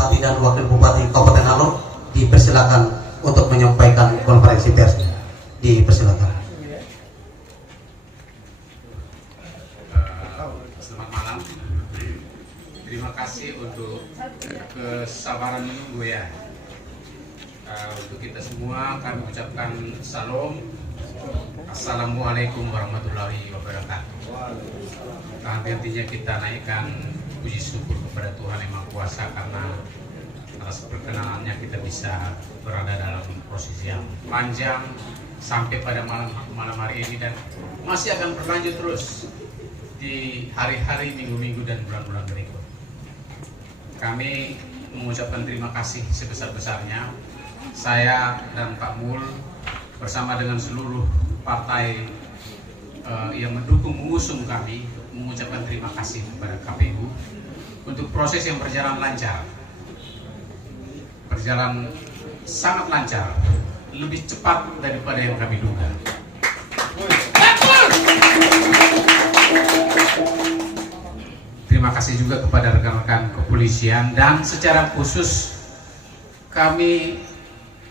Bupati dan Wakil Bupati Kabupaten Alor dipersilakan untuk menyampaikan konferensi pers. Dipersilakan. Selamat malam. Terima kasih untuk kesabaran menunggu ya. Untuk kita semua kami ucapkan salam. Assalamualaikum warahmatullahi wabarakatuh. Hati-hatinya kita naikkan puji syukur kepada Tuhan Yang Maha Kuasa karena atas perkenanannya kita bisa berada dalam proses yang panjang sampai pada malam hari ini dan masih akan berlanjut terus di hari-hari, minggu-minggu dan bulan-bulan berikut. Kami mengucapkan terima kasih sebesar-besarnya. Saya dan Pak Mul bersama dengan seluruh partai yang mendukung mengusung kami mengucapkan terima kasih kepada KPU untuk proses yang berjalan lancar, berjalan sangat lancar, lebih cepat daripada yang kami duga. Terima kasih juga kepada rekan-rekan kepolisian dan secara khusus kami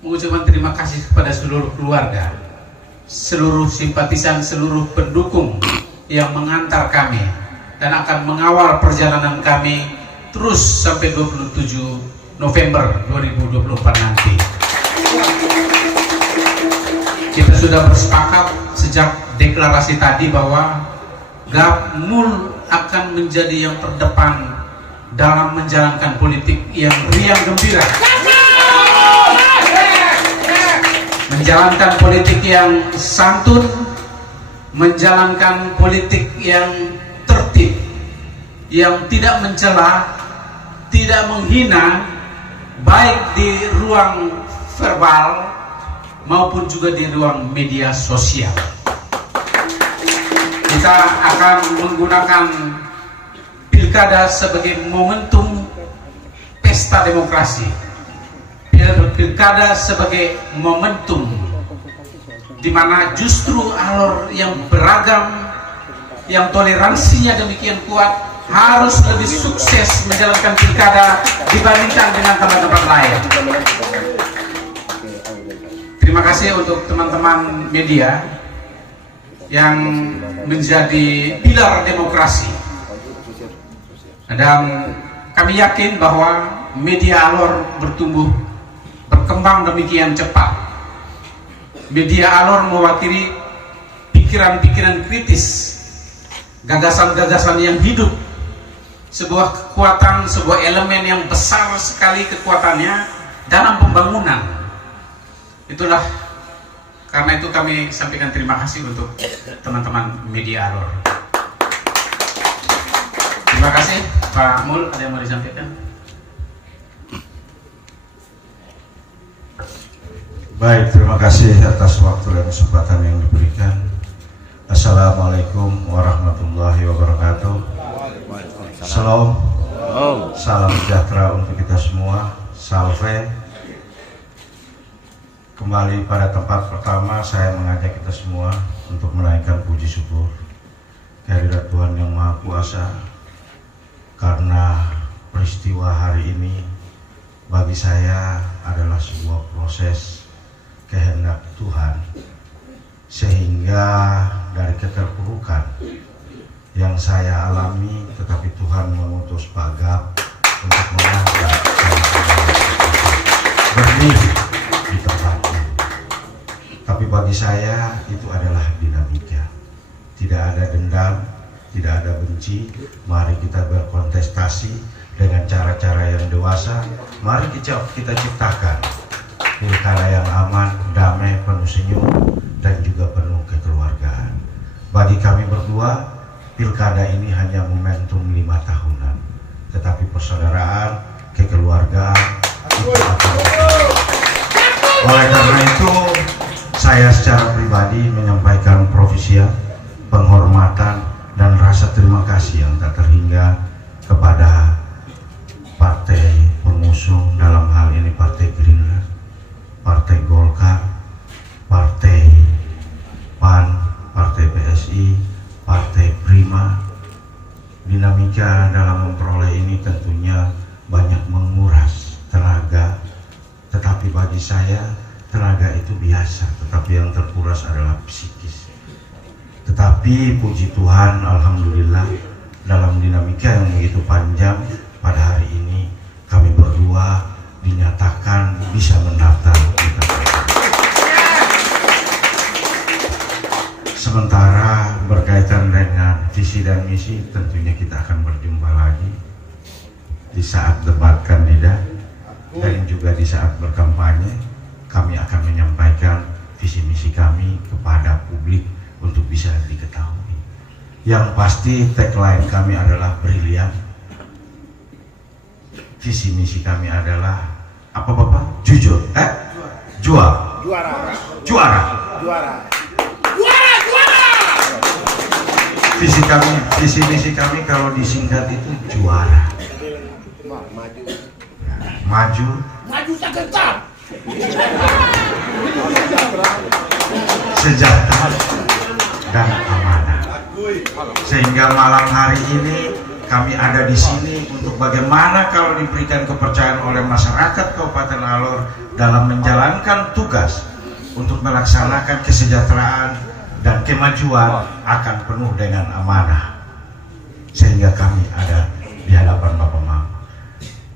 mengucapkan terima kasih kepada seluruh keluarga, seluruh simpatisan, seluruh pendukung yang mengantar kami dan akan mengawal perjalanan kami terus sampai 27 November 2024 nanti. Kita sudah bersepakat sejak deklarasi tadi bahwa Gapmul akan menjadi yang terdepan dalam menjalankan politik yang riang gembira, menjalankan politik yang santun, menjalankan politik yang tertib, yang tidak mencela, tidak menghina, baik di ruang verbal maupun juga di ruang media sosial. Kita akan menggunakan pilkada sebagai momentum pesta demokrasi, pilkada sebagai momentum di mana justru Alor yang beragam, yang toleransinya demikian kuat, harus lebih sukses menjalankan pilkada dibandingkan dengan tempat-tempat lain. Terima kasih untuk teman-teman media yang menjadi pilar demokrasi, dan kami yakin bahwa media Alor berkembang demikian cepat. Media Alor mewakili pikiran-pikiran kritis, gagasan-gagasan yang hidup, sebuah kekuatan, sebuah elemen yang besar sekali kekuatannya dalam pembangunan. Itulah karena itu kami sampaikan terima kasih untuk teman-teman media Alor. Terima kasih. Pak Mul, ada yang mau disampaikan? Baik, terima kasih atas waktu dan kesempatan yang diberikan. Assalamualaikum warahmatullahi wabarakatuh. Salam, salam sejahtera untuk kita semua. Salve. Kembali pada tempat pertama, saya mengajak kita semua untuk menaikkan puji syukur kehadirat Tuhan Yang Maha Kuasa, karena peristiwa hari ini bagi saya adalah sebuah proses kehendak Tuhan, sehingga dari keterpurukan yang saya alami, tetapi Tuhan mengutus Pak Gap untuk mengangkat berdiri di tempatnya. Tapi bagi saya itu adalah dinamika, tidak ada dendam, tidak ada benci. Mari kita berkontestasi dengan cara-cara yang dewasa. Mari kita ciptakan pilkada yang aman, damai, penuh senyum, dan juga penuh kekeluargaan. Bagi kami berdua, pilkada ini hanya momentum 5 tahunan, tetapi persaudaraan, kekeluargaan itu akan. Oleh karena itu, saya secara pribadi menyampaikan profesia, penghormatan, dan rasa terima kasih yang tak terhingga kepada partai pengusung, dalam hal ini Partai Gerindra, Partai Golkar, Partai PAN, Partai PSI, Partai Prima. Dinamika dalam memperoleh ini tentunya banyak menguras bagi saya tenaga itu biasa, tetapi yang terkuras adalah psikis. Tetapi puji Tuhan, alhamdulillah, dalam dinamika yang begitu panjang, pada hari ini kami berdua dinyatakan bisa mendaftar di KPU. Sementara berkaitan dengan visi dan misi, tentunya kita akan berjumpa lagi di saat debat kandidat dan juga di saat berkampanye. Kami akan menyampaikan visi misi kami kepada publik untuk bisa diketahui. Yang pasti tagline kami adalah brilian. Visi misi kami adalah apa Bapak? Jujur. Juara. Visi misi kami kalau disingkat itu juara. Maju sejahtera dan amanah. Sehingga malam hari ini kami ada di sini untuk bagaimana kalau diberikan kepercayaan oleh masyarakat Kabupaten Alor dalam menjalankan tugas untuk melaksanakan kesejahteraan dan kemajuan akan penuh dengan amanah. Sehingga kami ada di hadapan Bapak Mam.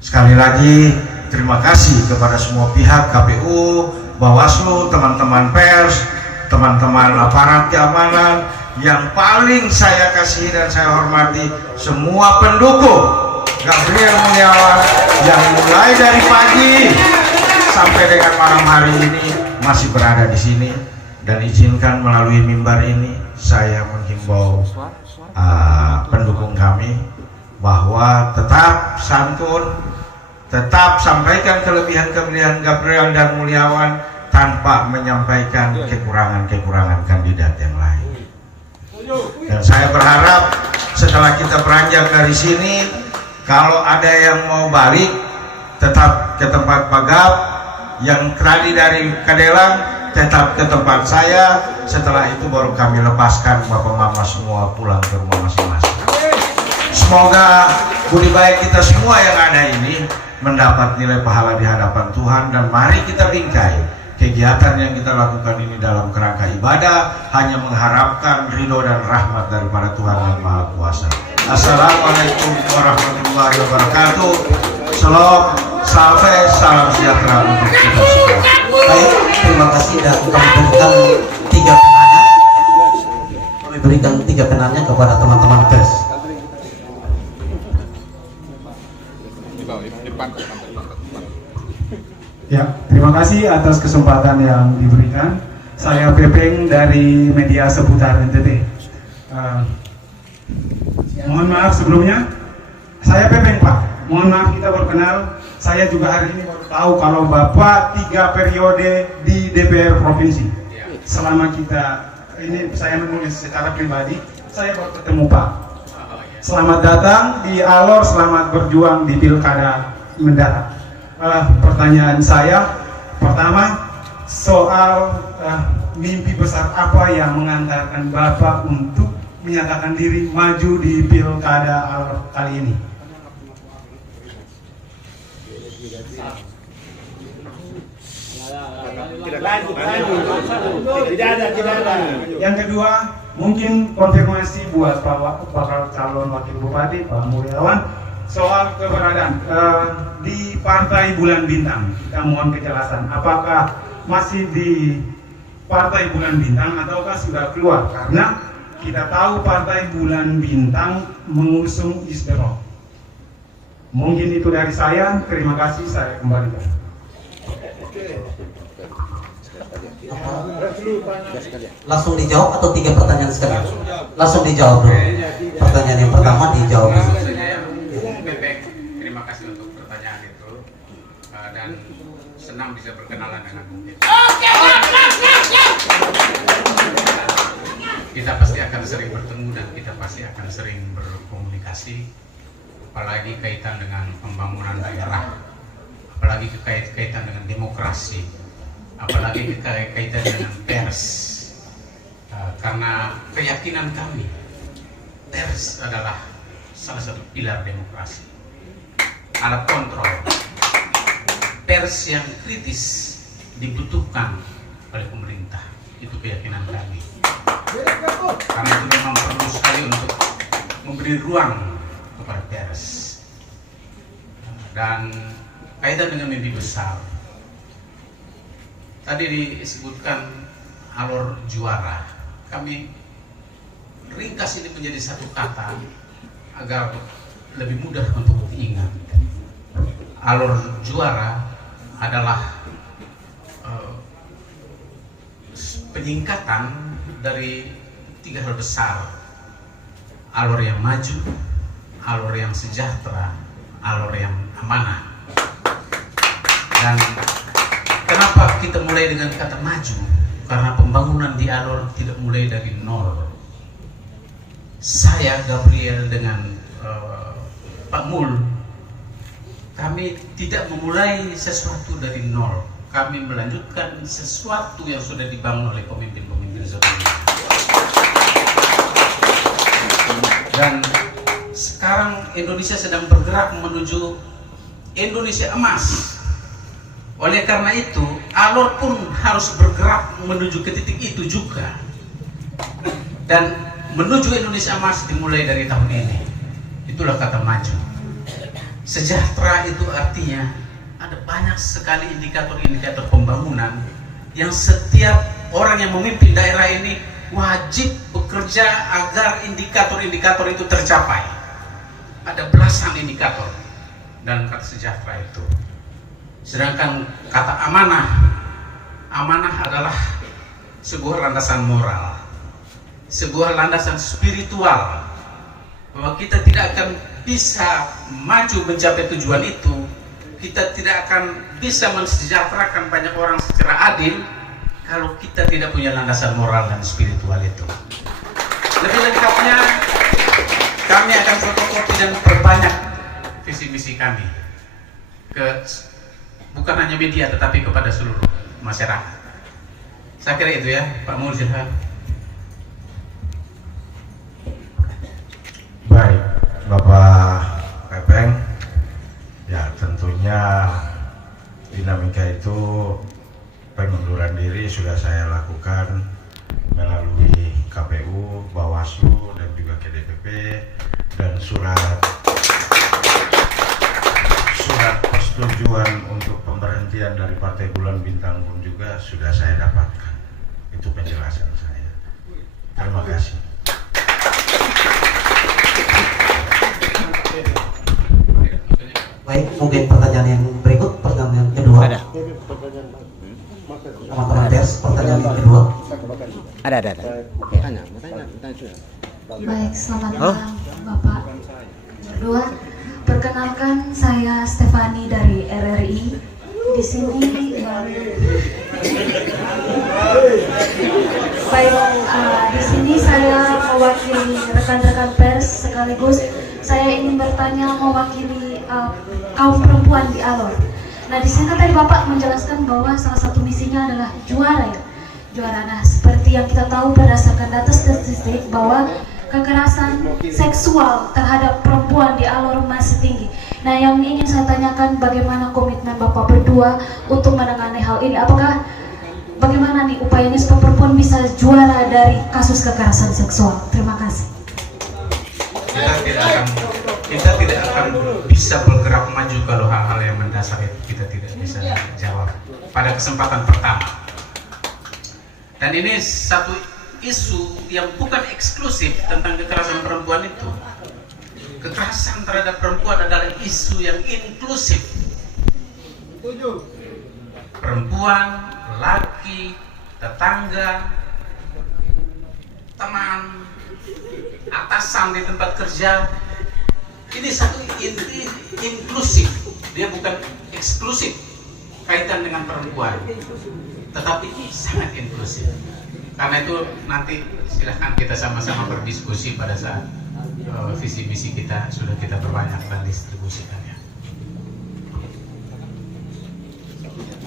Sekali lagi terima kasih kepada semua pihak, KPU, Bawaslu, teman-teman pers, teman-teman aparat keamanan, yang paling saya kasihi dan saya hormati semua pendukung Gabriel Mulyawan yang mulai dari pagi sampai dengan malam hari ini masih berada di sini. Dan izinkan melalui mimbar ini saya menghimbau pendukung kami bahwa tetap santun, tetap sampaikan kelebihan-kelebihan Gabriel dan Mulyawan tanpa menyampaikan kekurangan-kekurangan kandidat yang lain. Dan saya berharap setelah kita beranjak dari sini, kalau ada yang mau balik tetap ke tempat Pak Gap, yang tadi dari Kadelang tetap ke tempat saya. Setelah itu baru kami lepaskan Bapak Mama semua pulang ke rumah masing-masing. Semoga budi baik kita semua yang ada ini mendapat nilai pahala di hadapan Tuhan, dan mari kita bingkai kegiatan yang kita lakukan ini dalam kerangka ibadah, hanya mengharapkan ridho dan rahmat daripada Tuhan yang Maha Kuasa. Assalamualaikum warahmatullahi wabarakatuh. Salam, salam sejahtera untuk kita semua. Baik, terima kasih dan kami berikan tiga penanya kepada teman-teman pers. Ya, terima kasih atas kesempatan yang diberikan. Saya Pepeng dari media seputar NTT. Mohon maaf sebelumnya, saya Pepeng Pak. Mohon maaf kita baru kenal. Saya juga hari ini baru tahu kalau Bapak 3 periode di DPR Provinsi. Selama kita, ini saya menulis secara pribadi, saya baru ketemu Pak. Selamat datang di Alor, selamat berjuang di Pilkada mendatang. Pertanyaan saya pertama soal mimpi besar apa yang mengantarkan Bapak untuk menyatakan diri maju di Pilkada Alor kali ini? Tidak ada. Yang kedua, mungkin konfirmasi buat bakal calon wakil bupati Pak Mulyawan soal keberadaan di Partai Bulan Bintang. Kita mohon kejelasan, apakah masih di Partai Bulan Bintang ataukah sudah keluar? Karena kita tahu Partai Bulan Bintang mengusung Isbero. Mungkin itu dari saya. Terima kasih. Saya kembalikan. Langsung dijawab atau 3 pertanyaan sekali? Langsung dijawab dulu. Pertanyaan yang pertama dijawab dulu. Terima kasih untuk pertanyaan itu, dan senang bisa berkenalan dengan Bung Pepeng. Kita pasti akan sering bertemu dan kita pasti akan sering berkomunikasi, apalagi kaitan dengan pembangunan daerah, apalagi kaitan dengan demokrasi, apalagi kaitan dengan pers, karena keyakinan kami pers adalah salah satu pilar demokrasi, alat kontrol. Pers yang kritis dibutuhkan oleh pemerintah. Itu keyakinan kami. Karena itu memang perlu sekali untuk memberi ruang kepada pers. Dan kaitan dengan mimpi besar, tadi disebutkan alur juara. Kami ringkas ini menjadi satu kata agar lebih mudah untuk diingat. Alur juara adalah penyingkatan dari 3 hal besar: alur yang maju, alur yang sejahtera, alur yang amanah. Dan kenapa kita mulai dengan kata maju? Karena pembangunan di alur tidak mulai dari nol. Saya, Gabriel, dengan Pak Mul, kami tidak memulai sesuatu dari nol. Kami melanjutkan sesuatu yang sudah dibangun oleh pemimpin-pemimpin sebelumnya. Dan sekarang Indonesia sedang bergerak menuju Indonesia emas. Oleh karena itu, alur pun harus bergerak menuju ke titik itu juga. Dan menuju Indonesia emas dimulai dari tahun ini. Itulah kata maju. Sejahtera itu artinya ada banyak sekali indikator-indikator pembangunan yang setiap orang yang memimpin daerah ini wajib bekerja agar indikator-indikator itu tercapai. Ada belasan indikator dalam kata sejahtera itu. Sedangkan kata amanah, amanah adalah sebuah landasan moral, sebuah landasan spiritual, bahwa kita tidak akan bisa maju mencapai tujuan itu, kita tidak akan bisa mensejahterakan banyak orang secara adil kalau kita tidak punya landasan moral dan spiritual itu. Lebih lengkapnya, kami akan fotokopi dan perbanyak visi misi kami ke bukan hanya media tetapi kepada seluruh masyarakat. Saya kira itu ya, Pak Mul, silahkan. Baik, Bapak Pepeng, ya tentunya dinamika itu pengunduran diri sudah saya lakukan melalui KPU, Bawaslu, dan juga KDPP, dan surat persetujuan untuk pemberhentian dari Partai Bulan Bintang pun juga sudah saya dapatkan. Itu penjelasan saya. Terima kasih. Baik, mungkin pertanyaan yang berikut, pertanyaan kedua. Ada. Teman-teman pers, pertanyaan yang kedua. Ada. Tanya sudah. Baik, selamat malam Bapak berdua. Perkenalkan, saya Stefani dari RRI. Di sini di sini saya mewakili rekan-rekan pers, sekaligus saya ingin bertanya mewakili kaum perempuan di Alor. Nah, di sini tadi Bapak menjelaskan bahwa salah satu misinya adalah juara ya. Juara. Nah, seperti yang kita tahu berdasarkan data statistik bahwa kekerasan seksual terhadap perempuan di Alor masih tinggi. Nah, yang ingin saya tanyakan, bagaimana komitmen Bapak berdua untuk menangani hal ini? Apakah bagaimana nih upayanya supaya perempuan bisa juara dari kasus kekerasan seksual? Terima kasih. Kita tidak akan bisa bergerak maju kalau hal-hal yang mendasar itu kita tidak bisa jawab pada kesempatan pertama. Dan ini satu isu yang bukan eksklusif tentang kekerasan perempuan itu. Kekerasan terhadap perempuan adalah isu yang inklusif. Perempuan, laki, tetangga, teman, atasan di tempat kerja, ini satu inklusif. Dia bukan eksklusif kaitan dengan perempuan, tetapi sangat inklusif. Karena itu nanti silahkan kita sama-sama berdiskusi pada saat visi misi kita sudah kita perbanyak dan distribusikannya.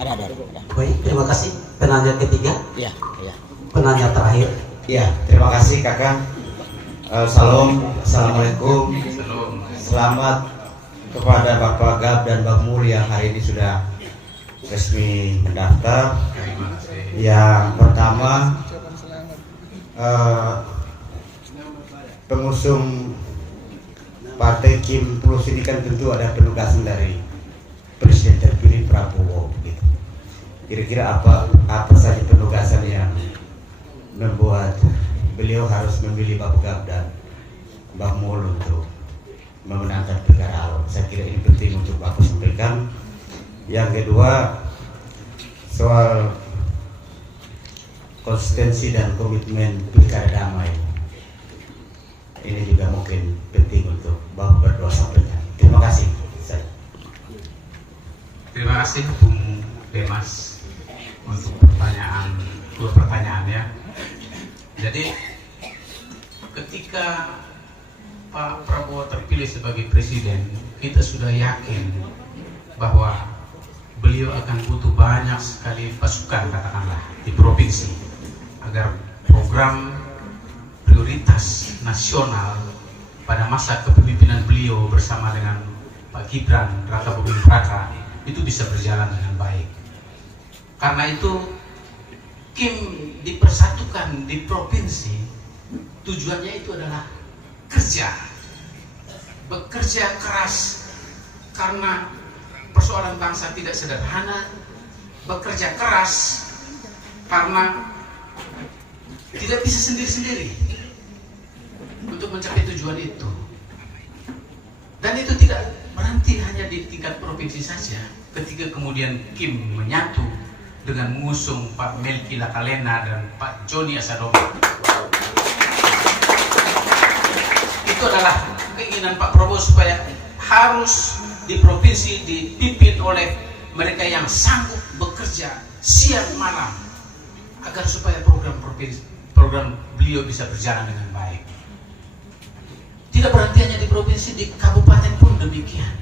Ada. Baik, terima kasih. Penanya ketiga, Iya. penanya terakhir. Ya, terima kasih Kakak. Salam, assalamualaikum. Salam. Selamat kepada Bapak Gab dan Bang Mul yang hari ini sudah resmi mendaftar. Terima kasih. Yang pertama, pengusung Partai Kim Plus ini kan tentu ada penugasan dari Presiden terpilih Prabowo. Gitu. Kira-kira apa saja penugasan yang membuat beliau harus memilih Pak Bugap dan Mbak Mul untuk memenangkan Pilkada Alor? Saya kira ini penting untuk Bapak sampaikan. Yang kedua, soal konsistensi dan komitmen Pilkada Damai. Ini juga mungkin penting untuk Bapak berdua sampaikan. Terima kasih. Terima kasih Bung Demas untuk dua pertanyaan ya. Jadi ketika Pak Prabowo terpilih sebagai presiden, kita sudah yakin bahwa beliau akan butuh banyak sekali pasukan, katakanlah, di provinsi agar program prioritas nasional pada masa kepemimpinan beliau bersama dengan Pak Gibran Raka Buming Raka itu bisa berjalan dengan baik. Karena itu Kim dipersatukan di provinsi, tujuannya itu adalah bekerja keras, karena persoalan bangsa tidak sederhana, bekerja keras karena tidak bisa sendiri-sendiri untuk mencapai tujuan itu. Dan itu tidak berhenti hanya di tingkat provinsi saja. Ketika kemudian Kim menyatu dengan mengusung Pak Melki Lakalena dan Pak Joni Asadoma, itu adalah keinginan Pak Prabowo supaya harus di provinsi dipimpin oleh mereka yang sanggup bekerja siang malam agar supaya program beliau bisa berjalan dengan baik. Tidak berhenti hanya di provinsi, di kabupaten pun demikian.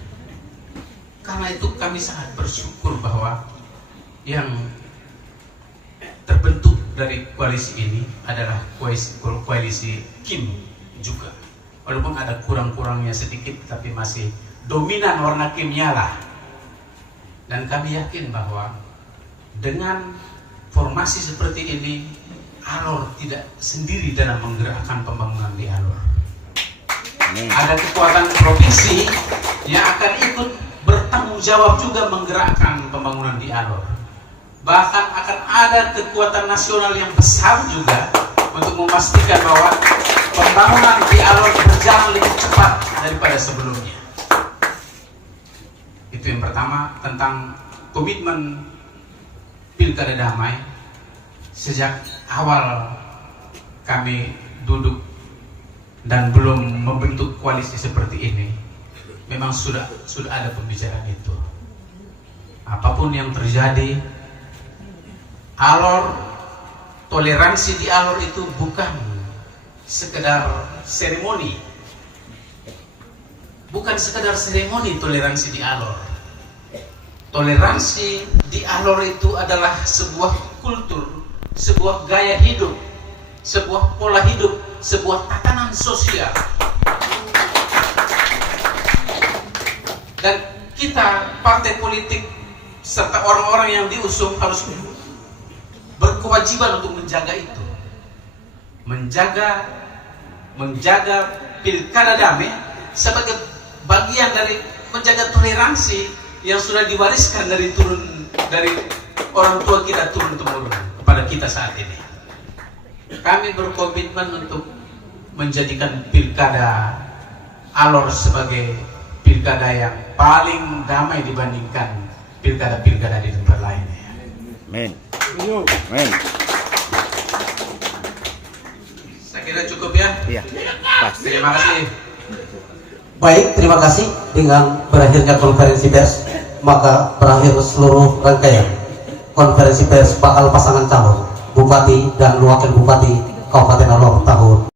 Karena itu kami sangat bersyukur bahwa yang terbentuk dari koalisi ini adalah koalisi Kim juga. Walaupun ada kurang-kurangnya sedikit, tapi masih dominan warna Kim nyala. Dan kami yakin bahwa dengan formasi seperti ini, Alor tidak sendiri dalam menggerakkan pembangunan di Alor. Ada kekuatan provinsi yang akan ikut bertanggung jawab juga menggerakkan pembangunan di Alor. Bahkan akan ada kekuatan nasional yang besar juga untuk memastikan bahwa pembangunan di Alor berjalan lebih cepat daripada sebelumnya. Itu yang pertama, tentang komitmen Pilkada Damai. Sejak awal kami duduk dan belum membentuk koalisi seperti ini, memang sudah ada pembicaraan itu. Apapun yang terjadi, Alor, toleransi di Alor itu bukan sekedar seremoni. Bukan sekedar seremoni toleransi di Alor. Toleransi di Alor itu adalah sebuah kultur, sebuah gaya hidup, sebuah pola hidup, sebuah tatanan sosial. Dan kita, partai politik serta orang-orang yang diusung harus berkewajiban untuk menjaga itu. Menjaga Pilkada Damai sebagai bagian dari menjaga toleransi yang sudah diwariskan dari orang tua kita turun-temurun kepada kita saat ini. Kami berkomitmen untuk menjadikan Pilkada Alor sebagai pilkada yang paling damai dibandingkan pilkada-pilkada di tempat lainnya. Amin. Amin. Saya kira cukup ya. Iya. Pas. Terima kasih. Baik, terima kasih. Dengan berakhirnya konferensi pers, maka berakhir seluruh rangkaian konferensi pers bakal pasangan calon Bupati dan Wakil Bupati Kabupaten Alor tahun